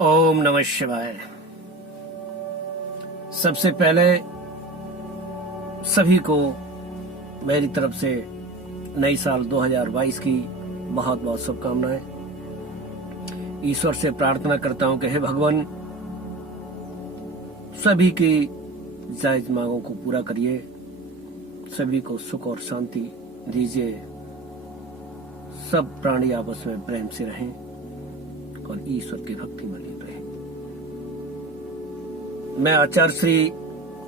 ओम नमः शिवाय। सबसे पहले सभी को मेरी तरफ से नई साल 2022 की बहुत बहुत शुभकामनाएं। ईश्वर से प्रार्थना करता हूं कि हे भगवान, सभी की जायज मांगों को पूरा करिए, सभी को सुख और शांति दीजिए, सब प्राणी आपस में प्रेम से रहें और ईश्वर की भक्ति में लीन रहे। मैं आचार्य श्री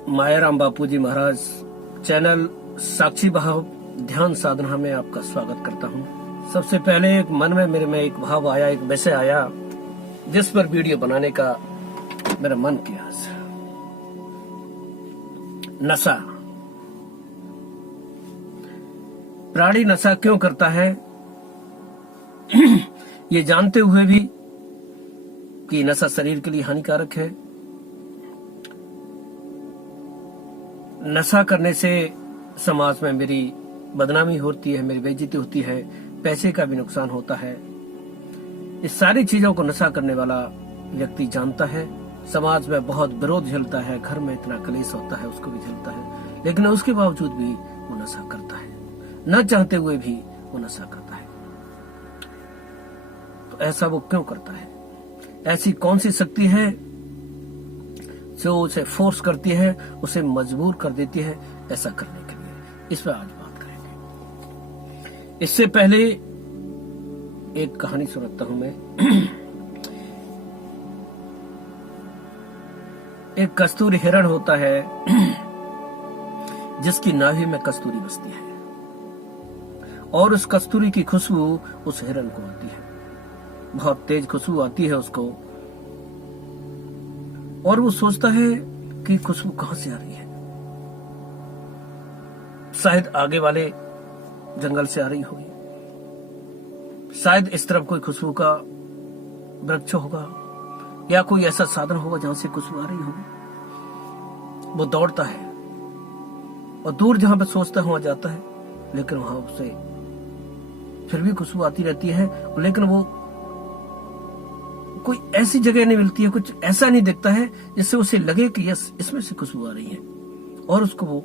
मायाराम बापू जी महाराज चैनल साक्षी भाव ध्यान साधना में आपका स्वागत करता हूं। सबसे पहले एक मन में मेरे में एक भाव आया, एक विषय आया जिस पर वीडियो बनाने का मेरा मन किया। नशा। प्राणी नशा क्यों करता है ये जानते हुए भी कि नशा शरीर के लिए हानिकारक है। नशा करने से समाज में मेरी बदनामी होती है, मेरी बेइज्जती होती है, पैसे का भी नुकसान होता है। इस सारी चीजों को नशा करने वाला व्यक्ति जानता है। समाज में बहुत विरोध झेलता है, घर में इतना कलेश होता है, उसको भी झेलता है, लेकिन उसके बावजूद भी वो नशा करता है, न चाहते हुए भी वो नशा करता है। तो ऐसा वो क्यों करता है? ऐसी कौन सी शक्ति है जो उसे फोर्स करती है, उसे मजबूर कर देती है ऐसा करने के लिए? इस पर आज बात करेंगे। इससे पहले एक कहानी सुनाता हूं मैं। एक कस्तूरी हिरण होता है जिसकी नाभि में कस्तूरी बसती है और उस कस्तूरी की खुशबू उस हिरण को आती है। बहुत तेज खुशबू आती है उसको और वो सोचता है कि खुशबू कहां से आ रही है। शायद आगे वाले जंगल से आ रही होगी, शायद इस तरफ कोई खुशबू का वृक्ष होगा या कोई ऐसा साधन होगा जहां से खुशबू आ रही होगी। वो दौड़ता है और दूर जहां पे सोचता है वहां जाता है, लेकिन वहां उसे फिर भी खुशबू आती रहती है, लेकिन वो कोई ऐसी जगह नहीं मिलती है, कुछ ऐसा नहीं दिखता है जिससे उसे लगे कि यस इसमें से खुशबू आ रही है और उसको वो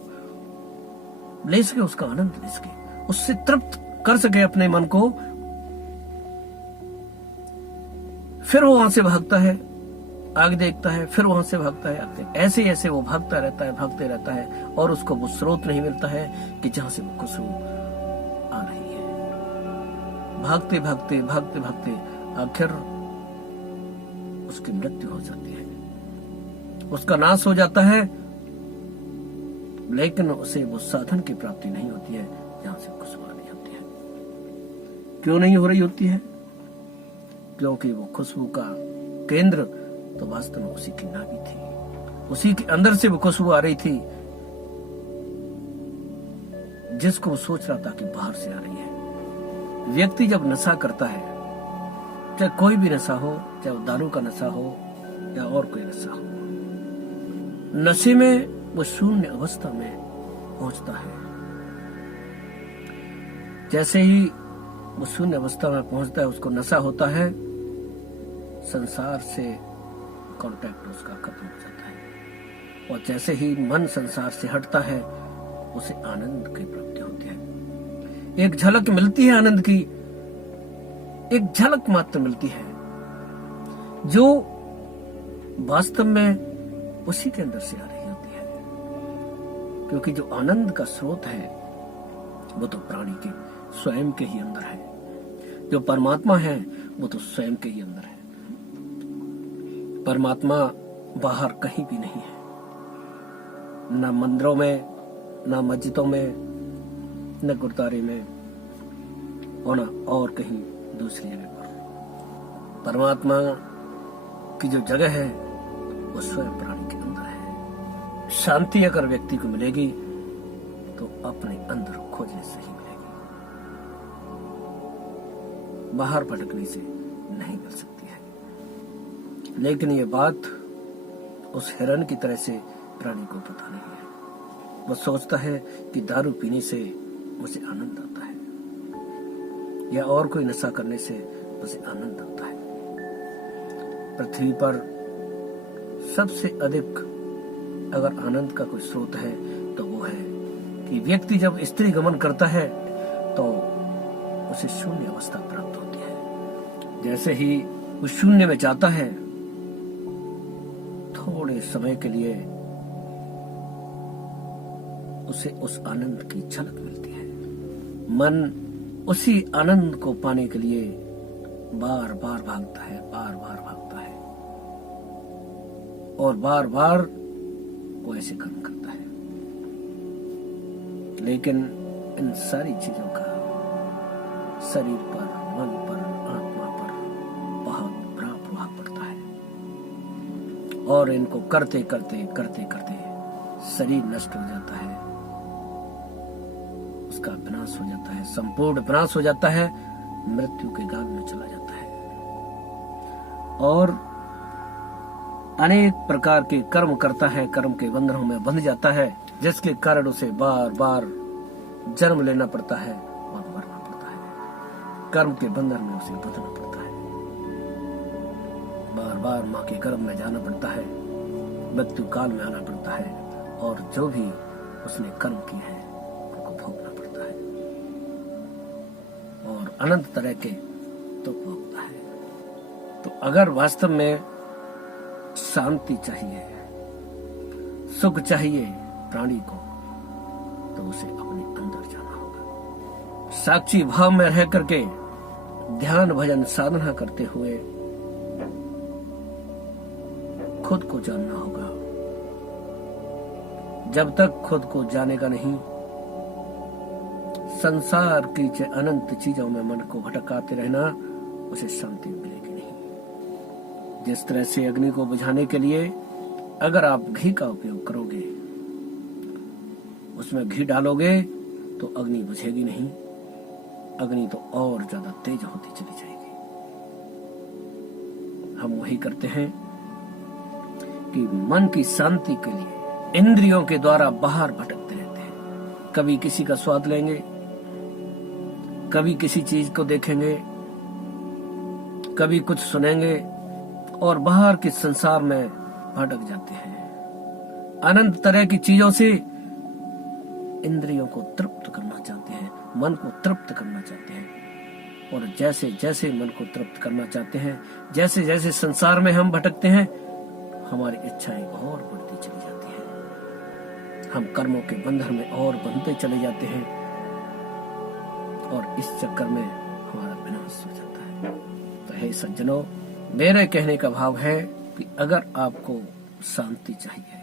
ले सके, उसका आनंद ले सके, उससे तृप्त कर सके अपने मन को। फिर वो वहां से भागता है, आगे देखता है, फिर वहां से भागता है, आगे ऐसे ऐसे वो भागता रहता है, भागते रहता है और उसको वो स्रोत नहीं मिलता है कि जहां से वो खुशबू आ रही है। भागते भागते भागते भागते आखिर उसकी मृत्यु हो जाती है, उसका नाश हो जाता है, लेकिन उसे वो साधन की प्राप्ति नहीं होती है जहां से खुशबू आनी होती है। क्यों नहीं हो रही होती है? क्योंकि वो खुशबू का केंद्र तो वास्तव में उसी की नाभि थी, उसी के अंदर से वो खुशबू आ रही थी जिसको वो सोच रहा था कि बाहर से आ रही है। व्यक्ति जब नशा करता है, चाहे कोई भी नशा हो, चाहे वो दारू का नशा हो या और कोई नशा हो, नशे में वो शून्य अवस्था में पहुंचता है। जैसे ही वो शून्य अवस्था में पहुंचता है, उसको नशा होता है, संसार से कांटेक्ट उसका खत्म हो जाता है और जैसे ही मन संसार से हटता है उसे आनंद की प्राप्ति होती है। एक झलक मिलती है आनंद की, एक झलक मात्र मिलती है जो वास्तव में उसी के अंदर से आ रही होती है, क्योंकि जो आनंद का स्रोत है वो तो प्राणी के स्वयं के ही अंदर है, जो परमात्मा है वो तो स्वयं के ही अंदर है। परमात्मा बाहर कहीं भी नहीं है, न मंदिरों में, न मस्जिदों में, न गुरुद्वारे में और न और कहीं दूसरी जगह पर। परमात्मा की जो जगह है वो स्वयं प्राणी के अंदर है। शांति अगर व्यक्ति को मिलेगी तो अपने अंदर खोजने से ही मिलेगी, बाहर भटकने से नहीं मिल सकती है। लेकिन ये बात उस हिरण की तरह से प्राणी को पता नहीं है। वो सोचता है कि दारू पीने से उसे आनंद आता है या और कोई नशा करने से उसे आनंद आता है। पृथ्वी पर सबसे अधिक अगर आनंद का कोई स्रोत है तो वो है कि व्यक्ति जब स्त्री गमन करता है तो उसे शून्य अवस्था प्राप्त होती है। जैसे ही वो शून्य में जाता है, थोड़े समय के लिए उसे उस आनंद की झलक मिलती है। मन उसी आनंद को पाने के लिए बार बार भागता है, बार बार भागता है और बार बार वो ऐसे कर्म करता है। लेकिन इन सारी चीजों का शरीर पर, मन पर, आत्मा पर बहुत बुरा प्रभाव पड़ता है और इनको करते करते करते करते शरीर नष्ट हो जाता है, उसका विनाश हो जाता है, संपूर्ण विनाश हो जाता है, मृत्यु के गाल में चला जाता है और अनेक प्रकार के कर्म करता है, कर्म के बंधनों में बंध जाता है, जिसके कारण उसे बार बार जन्म लेना पड़ता है और मरना पड़ता है। कर्म के बंधन में उसे बंधना पड़ता है, बार बार माँ के गर्भ में जाना पड़ता है, मृत्यु काल में आना पड़ता है और जो भी उसने कर्म किए हैं उनको भोगना पड़ता है और अनंत तरह के दुख भोगता है। तो अगर वास्तव में शांति चाहिए, सुख चाहिए प्राणी को, तो उसे अपने अंदर जाना होगा। साक्षी भाव में रह करके ध्यान भजन साधना करते हुए खुद को जानना होगा। जब तक खुद को जानेगा नहीं, संसार की अनंत चीजों में मन को भटकाते रहना, उसे शांति मिलेगी नहीं। जिस तरह से अग्नि को बुझाने के लिए अगर आप घी का उपयोग करोगे, उसमें घी डालोगे तो अग्नि बुझेगी नहीं, अग्नि तो और ज्यादा तेज होती चली जाएगी। हम वही करते हैं कि मन की शांति के लिए इंद्रियों के द्वारा बाहर भटकते रहते हैं। कभी किसी का स्वाद लेंगे, कभी किसी चीज को देखेंगे, कभी कुछ सुनेंगे और बाहर के संसार में भटक जाते हैं। अनंत तरह की चीजों से इंद्रियों को तृप्त करना चाहते हैं, मन को तृप्त करना चाहते हैं और जैसे जैसे मन को तृप्त करना चाहते हैं, जैसे जैसे संसार में हम भटकते हैं, हमारी इच्छाएं और बढ़ती चली जाती हैं। हम कर्मों के बंधन में और बंधते चले जाते हैं और इस चक्कर में हमारा विनाश हो जाता है। तो हे सज्जनों, मेरे कहने का भाव है कि अगर आपको शांति चाहिए,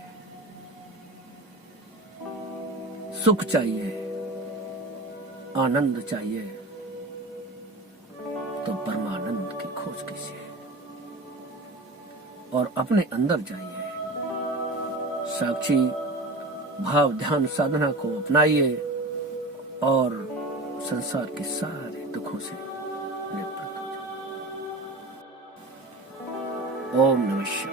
सुख चाहिए, आनंद चाहिए, तो परमानंद की खोज कीजिए और अपने अंदर जाइए। साक्षी भाव ध्यान साधना को अपनाइए और संसार के सारे दुखों से निवृत्त हो जाइए। ओम नमः शिवाय।